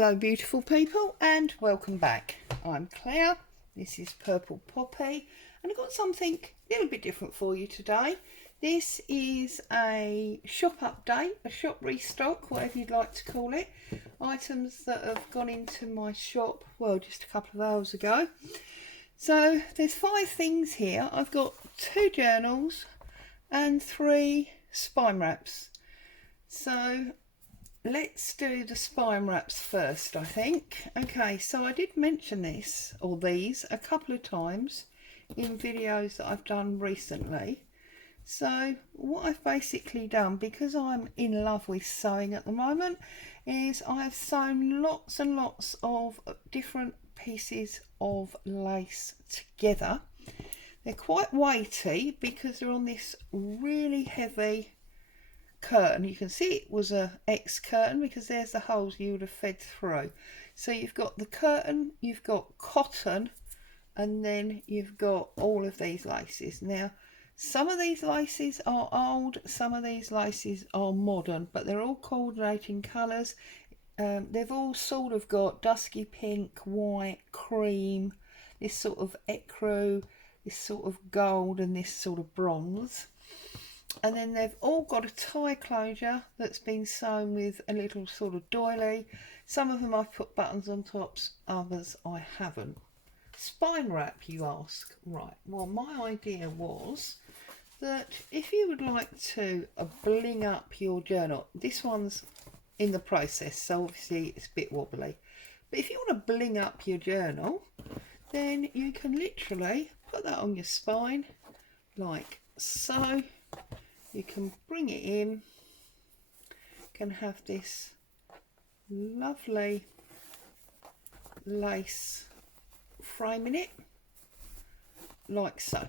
Hello beautiful people and welcome back. I'm Claire, this is Purple Poppy and I've got something a little bit different for you today. This is a shop update, a shop restock, whatever you'd like to call it. Items that have gone into my shop, well, just a couple of hours ago. So there's 5 things here. I've got 2 journals and 3 spine wraps. So let's do the spine wraps first, I think. Okay, so I did mention this or these a couple of times in videos that I've done recently. So what I've basically done, because I'm in love with sewing at the moment, is I've sewn lots and lots of different pieces of lace together. They're quite weighty because they're on this really heavy curtain. You can see it was a X curtain because there's the holes you would have fed through. So you've got the curtain, you've got cotton, and then you've got all of these laces. Now some of these laces are old, some of these laces are modern, but they're all coordinating colours. They've all sort of got dusky pink, white, cream, this sort of ecru, this sort of gold, and this sort of bronze. And then they've all got a tie closure that's been sewn with a little sort of doily. Some of them I've put buttons on tops, others I haven't. Spine wrap, you ask? Right, well my idea was that if you would like to bling up your journal, this one's in the process, so obviously it's a bit wobbly, but if you want to bling up your journal, then you can literally put that on your spine like so. You can bring it in, can have this lovely lace frame in it, like so.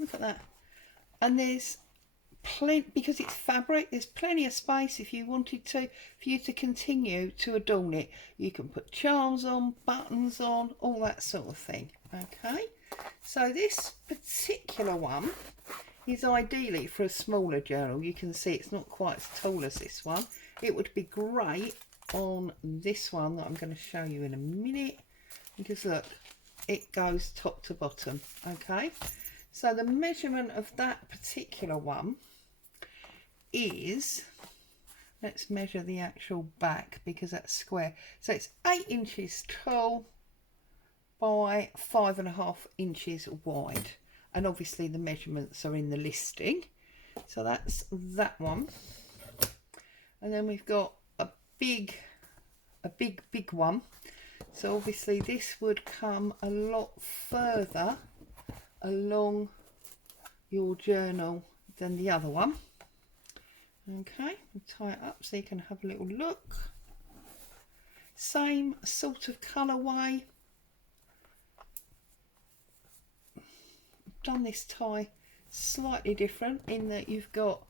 Look at that. And there's plenty, because it's fabric, there's plenty of space if you wanted to, for you to continue to adorn it. You can put charms on, buttons on, all that sort of thing. Okay, so this particular one is ideally for a smaller journal. You can see it's not quite as tall as this one. It would be great on this one that I'm going to show you in a minute, because look, it goes top to bottom. Okay, so the measurement of that particular one is, let's measure the actual back because that's square, so it's 8 inches tall by 5.5 inches wide, and obviously the measurements are in the listing. So that's that one. And then we've got a big one. So obviously this would come a lot further along your journal than the other one. Okay, we'll tie it up so you can have a little look. Same sort of colourway. Done this tie slightly different in that you've got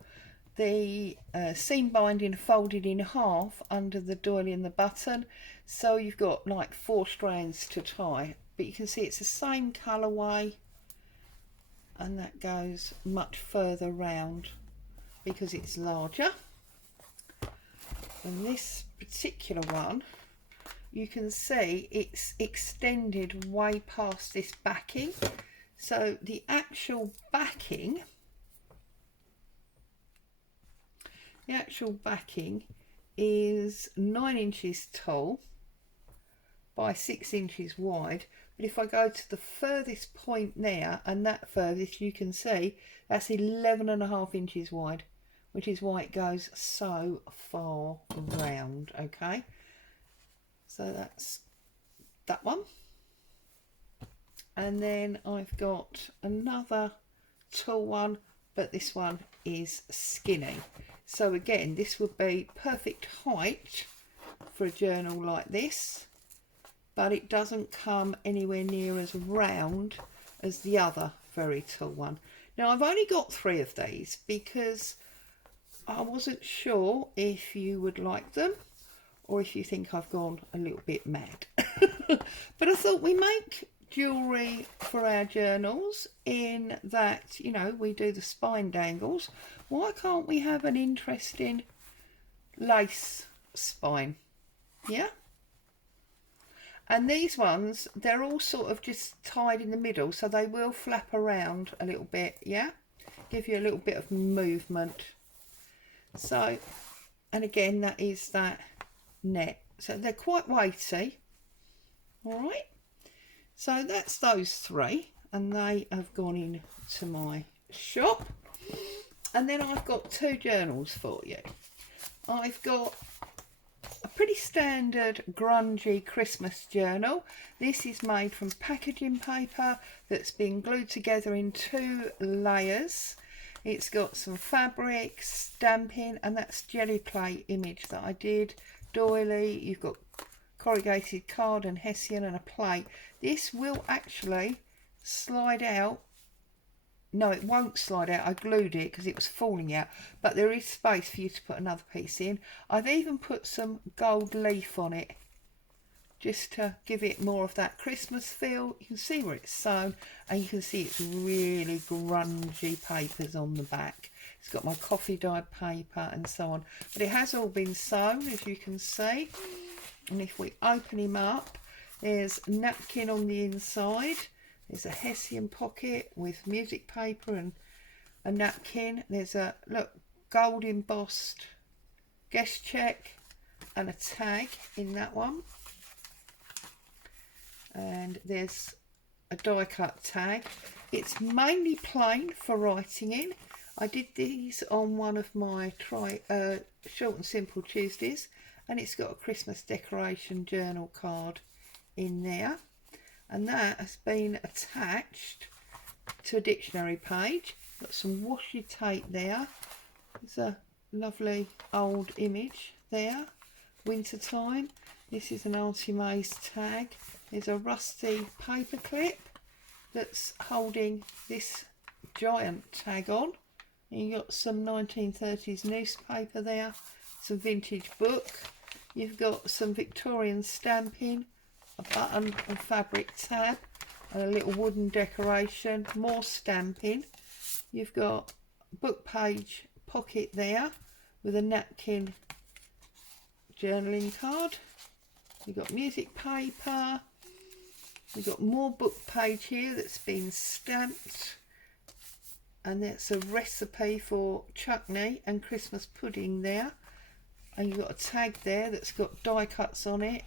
the seam binding folded in half under the doily and the button, so you've got like 4 strands to tie, but you can see it's the same colourway, and that goes much further round because it's larger. And this particular one, you can see it's extended way past this backing. So the actual backing is 9 inches tall by 6 inches wide. But if I go to the furthest point there and that furthest, you can see that's 11.5 inches wide, which is why it goes so far round. Okay, so that's that one. And then I've got another tall one, but this one is skinny. So again, this would be perfect height for a journal like this, but it doesn't come anywhere near as round as the other very tall one. Now I've only got 3 of these because I wasn't sure if you would like them or if you think I've gone a little bit mad. But I thought we make jewellery for our journals in that, you know, we do the spine dangles. Why can't we have an interesting lace spine? Yeah, And these ones, they're all sort of just tied in the middle, so they will flap around a little bit, yeah? Give you a little bit of movement. So, and again, that is that net. So they're quite weighty. All right. So that's those three, and they have gone into my shop. And then I've got two journals for you. I've got a pretty standard grungy Christmas journal. This is made from packaging paper that's been glued together in 2 layers. It's got some fabric, stamping, and that's jelly plate image that I did. Doily, you've got corrugated card and hessian and a plate. This will actually slide out. No, it won't slide out. I glued it because it was falling out, but there is space for you to put another piece in. I've even put some gold leaf on it just to give it more of that Christmas feel. You can see where it's sewn, and you can see it's really grungy papers on the back. It's got my coffee dyed paper and so on, but it has all been sewn, as you can see. And if we open him up, there's a napkin on the inside. There's a hessian pocket with music paper and a napkin. There's a, look, gold embossed guest check and a tag in that one. And there's a die cut tag. It's mainly plain for writing in. I did these on one of my short and simple Tuesdays, and it's got a Christmas decoration journal card in there, and that has been attached to a dictionary page. Got some washi tape there. There's a lovely old image there, winter time. This is an Artymaze tag. There's a rusty paper clip that's holding this giant tag on. And you've got some 1930s newspaper there, some vintage book. You've got some Victorian stamping, a button and fabric tab, and a little wooden decoration, more stamping. You've got a book page pocket there with a napkin journaling card. You've got music paper. We've got more book page here that's been stamped, and that's a recipe for chutney and Christmas pudding there. And you've got a tag there that's got die cuts on it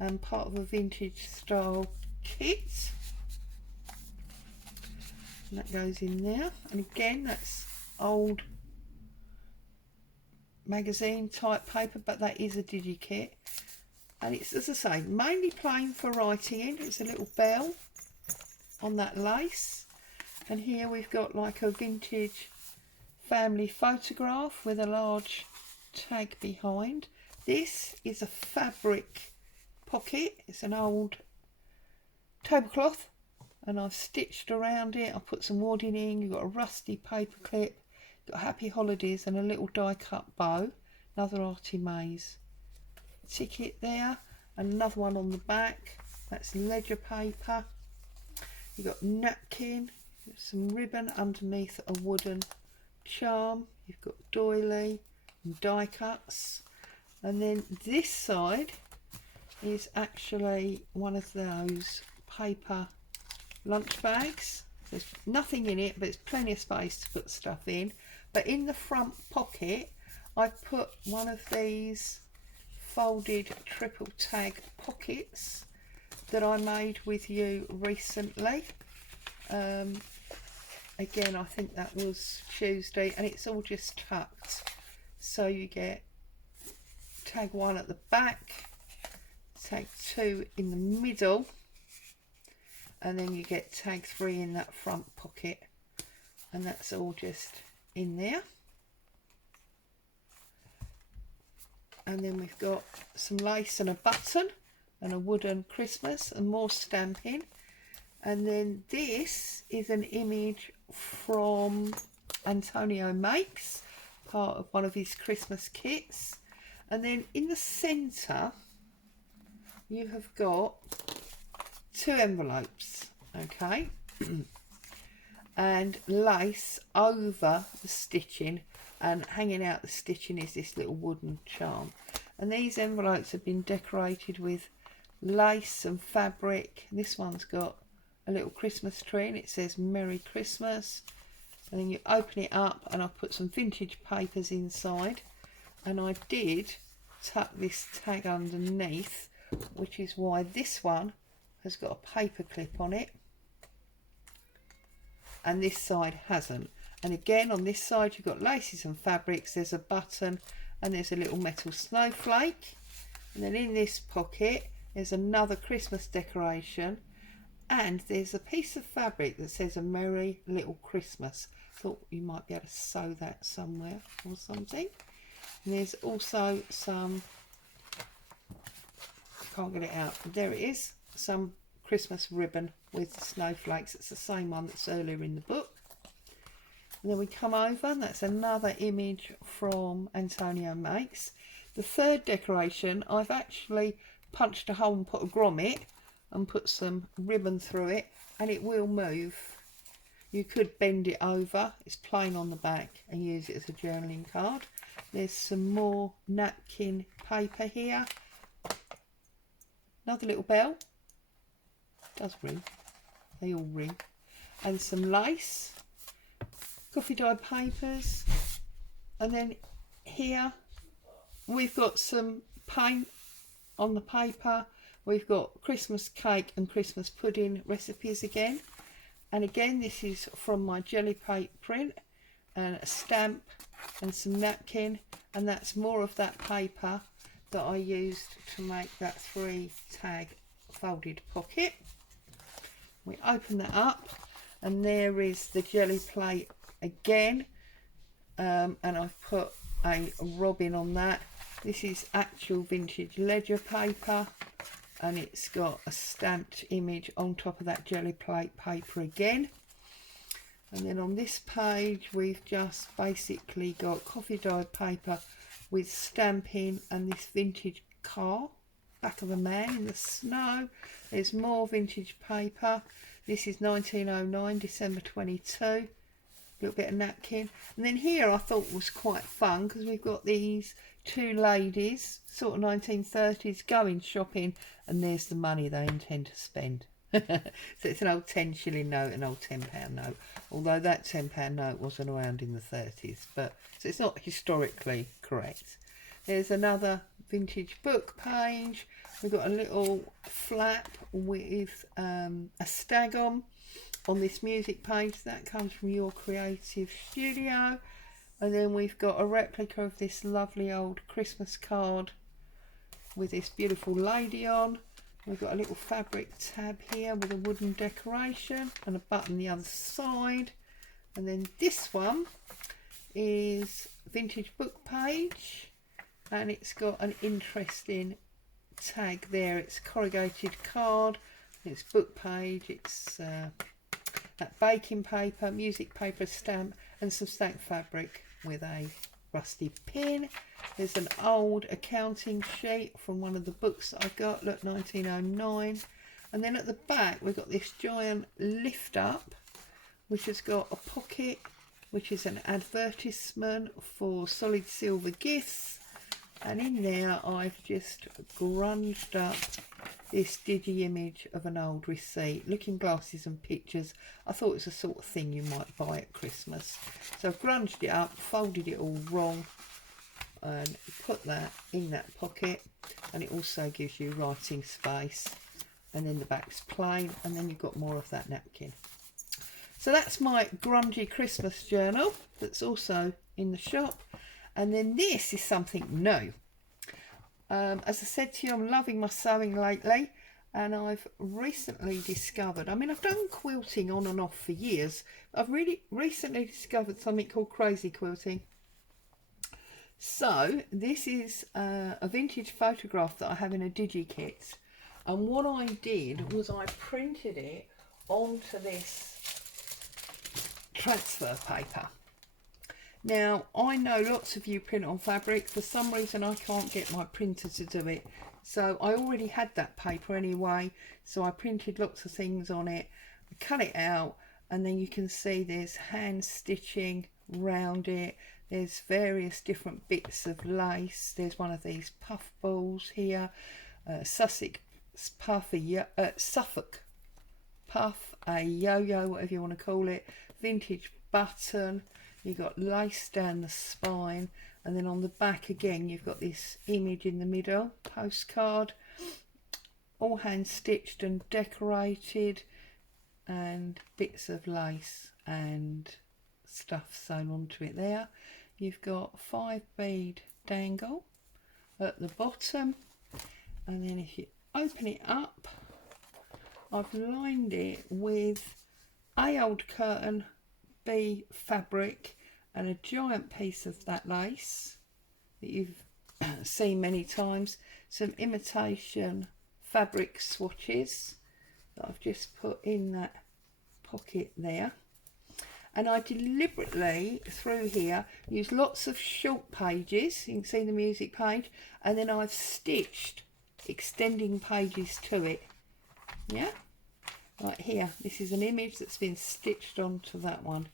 and part of a vintage style kit, and that goes in there. And again, that's old magazine type paper, but that is a digikit. And it's, as I say, mainly plain for writing in. It's a little bell on that lace. And here we've got like a vintage family photograph with a large tag behind. This is a fabric pocket. It's an old tablecloth, and I've stitched around it. I've put some wadding in. You've got a rusty paper clip, got Happy Holidays and a little die cut bow. Another Artymaze ticket there, and another one on the back. That's ledger paper. You've got napkin, some ribbon underneath a wooden charm. You've got doily and die cuts. And then this side is actually one of those paper lunch bags. There's nothing in it, but there's plenty of space to put stuff in. But in the front pocket, I've put one of these folded triple tag pockets that I made with you recently. Again, I think that was Tuesday, and it's all just tucked. So you get tag 1 at the back, tag 2 in the middle, and then you get tag 3 in that front pocket, and that's all just in there. And then we've got some lace and a button and a wooden Christmas and more stamping. And then this is an image from Antonio Makes, part of one of his Christmas kits. And then in the centre you have got 2 envelopes, okay, and lace over the stitching, and hanging out the stitching is this little wooden charm. And these envelopes have been decorated with lace and fabric. This one's got a little Christmas tree and it says Merry Christmas. And then you open it up, and I put some vintage papers inside, and I did tuck this tag underneath, which is why this one has got a paper clip on it and this side hasn't. And again, on this side you've got laces and fabrics, there's a button and there's a little metal snowflake. And then in this pocket there's another Christmas decoration, and there's a piece of fabric that says a Merry Little Christmas. Thought you might be able to sew that somewhere or something. And there's also some, can't get it out, there it is, some Christmas ribbon with snowflakes. It's the same one that's earlier in the book. And then we come over, and that's another image from Antonio Makes. The third decoration, I've actually punched a hole and put a grommet and put some ribbon through it, and it will move. You could bend it over, it's plain on the back, and use it as a journaling card. There's some more napkin paper here. Another little bell. Does ring. They all ring. And some lace. Coffee dyed papers. And then here we've got some paint on the paper. We've got Christmas cake and Christmas pudding recipes again. And again, this is from my jelly plate print, and a stamp and some napkin, and that's more of that paper that I used to make that 3 tag folded pocket. We open that up, and there is the jelly plate again, and I've put a robin on that. This is actual vintage ledger paper, and it's got a stamped image on top of that jelly plate paper again. And then on this page we've just basically got coffee dyed paper with stamping and this vintage car, back of a man in the snow. There's more vintage paper. This is 1909, December 22. A little bit of napkin. And then here I thought was quite fun, because we've got these 2 ladies, sort of 1930s, going shopping, and there's the money they intend to spend. So it's an old 10 shilling note, an old £10 note, although that £10 note wasn't around in the 30s, but so it's not historically correct. There's another vintage book page. We've got a little flap with a stag on this music page. That comes from Your Creative Studio. And then we've got a replica of this lovely old Christmas card with this beautiful lady on. We've got a little fabric tab here with a wooden decoration and a button the other side. And then this one is vintage book page, and it's got an interesting tag there. It's corrugated card, it's book page, it's that baking paper, music paper stamp, and some stamped fabric with a rusty pin. There's an old accounting sheet from one of the books that I got, look, 1909. And then at the back we've got this giant lift up, which has got a pocket, which is an advertisement for solid silver gifts. And in there I've just grunged up this digi image of an old receipt, looking glasses and pictures. I thought it was the sort of thing you might buy at Christmas. So I've grunged it up, folded it all wrong, and put that in that pocket. And it also gives you writing space. And then the back's plain, and then you've got more of that napkin. So that's my grungy Christmas journal that's also in the shop. And then this is something new. As I said to you, I'm loving my sewing lately, and I've recently discovered, I mean, I've done quilting on and off for years, but I've really recently discovered something called crazy quilting. So this is a vintage photograph that I have in a DigiKit, and what I did was I printed it onto this transfer paper. Now, I know lots of you print on fabric. For some reason, I can't get my printer to do it. So I already had that paper anyway. So I printed lots of things on it, cut it out, and then you can see there's hand stitching round it. There's various different bits of lace. There's one of these puff balls here, Sussex Suffolk puff, a yo-yo, whatever you want to call it, vintage button. You've got lace down the spine, and then on the back again you've got this image in the middle, postcard, all hand stitched and decorated, and bits of lace and stuff sewn onto it there. You've got 5 bead dangle at the bottom, and then if you open it up, I've lined it with A old curtain, B fabric, and a giant piece of that lace that you've seen many times, some imitation fabric swatches that I've just put in that pocket there. And I deliberately through here use lots of short pages, you can see the music page, and then I've stitched extending pages to it. Yeah, like here, this is an image that's been stitched onto that one.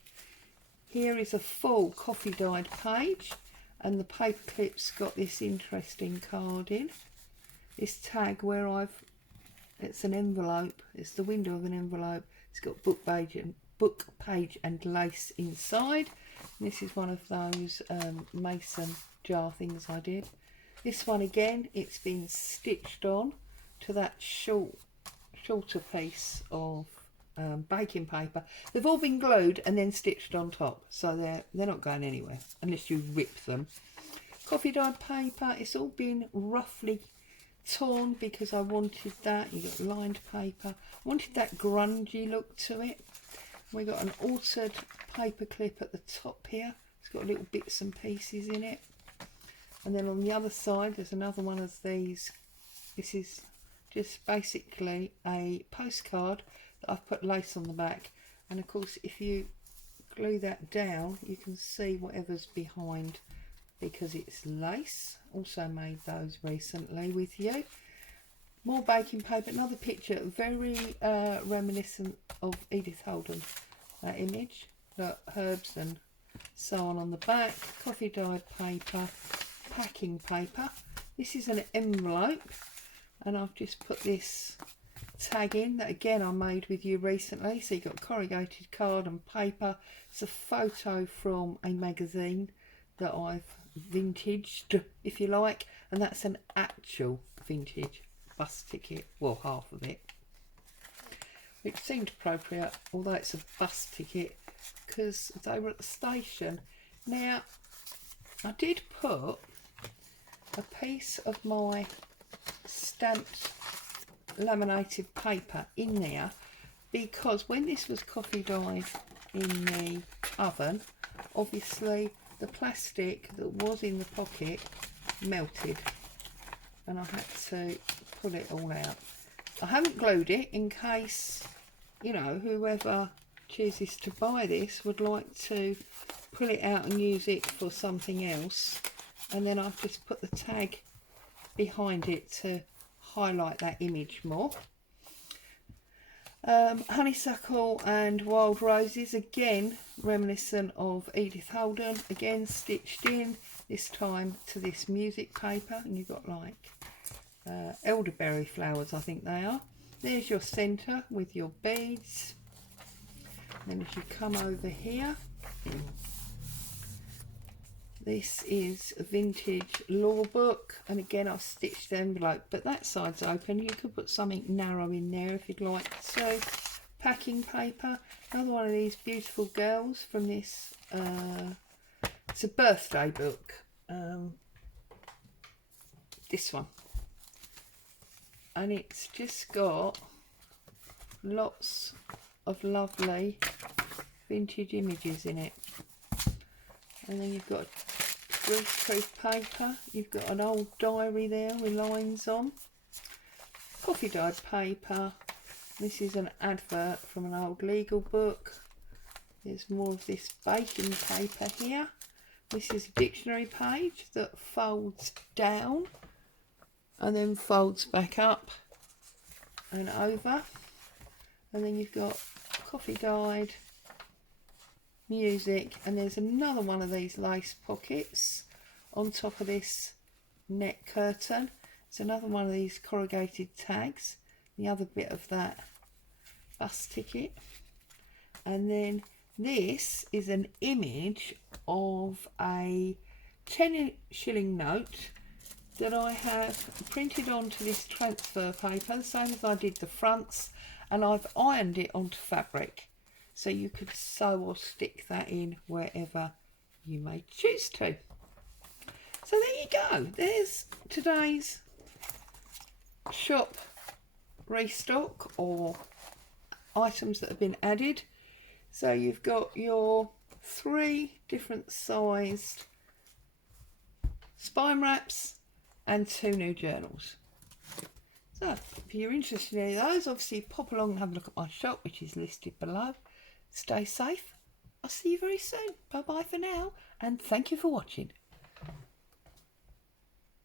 Here is a full coffee dyed page, and the paper clip's got this interesting card in. This tag where it's an envelope, it's the window of an envelope, it's got book page and lace inside. And this is one of those mason jar things I did. This one again, it's been stitched on to that shorter piece of baking paper. They've all been glued and then stitched on top, so they're not going anywhere unless you rip them. Coffee dyed paper, it's all been roughly torn because I wanted that. You got lined paper, I wanted that grungy look to it. We got an altered paper clip at the top here, it's got little bits and pieces in it. And then on the other side there's another one of these. This is just basically a postcard that I've put lace on the back, and of course if you glue that down you can see whatever's behind because it's lace. Also made those recently with you. More baking paper, another picture, very reminiscent of Edith Holden, that image. Got herbs and so on the back. Coffee dyed paper, packing paper. This is an envelope, and I've just put this tag in that again I made with you recently. So you've got corrugated card and paper. It's a photo from a magazine that I've vintaged, if you like, and that's an actual vintage bus ticket, well, half of it, which seemed appropriate, although it's a bus ticket because they were at the station. Now I did put a piece of my stamped laminated paper in there because when this was coffee dyed in the oven, obviously the plastic that was in the pocket melted and I had to pull it all out. I haven't glued it in case, you know, whoever chooses to buy this would like to pull it out and use it for something else, and then I've just put the tag behind it to highlight that image more. Honeysuckle and wild roses, again reminiscent of Edith Holden, again stitched in, this time to this music paper, and you've got like elderberry flowers, I think they are. There's your centre with your beads. Then if you come over here, this is a vintage law book, and again I've stitched the envelope, but that side's open. You could put something narrow in there if you'd like to. Packing paper, another one of these beautiful girls from this, it's a birthday book, this one, and it's just got lots of lovely vintage images in it. And then you've got greaseproof paper, you've got an old diary there with lines on, coffee dyed paper. This is an advert from an old legal book. There's more of this baking paper here. This is a dictionary page that folds down and then folds back up and over. And then you've got coffee dyed music, and there's another one of these lace pockets on top of this net curtain. It's another one of these corrugated tags, the other bit of that bus ticket. And then this is an image of a 10-shilling note that I have printed onto this transfer paper, the same as I did the fronts, and I've ironed it onto fabric. So you could sew or stick that in wherever you may choose to. So there you go. There's today's shop restock, or items that have been added. So you've got your 3 different sized spine wraps and 2 new journals. So if you're interested in any of those, obviously pop along and have a look at my shop, which is listed below. Stay safe. I'll see you very soon. Bye bye for now, and thank you for watching.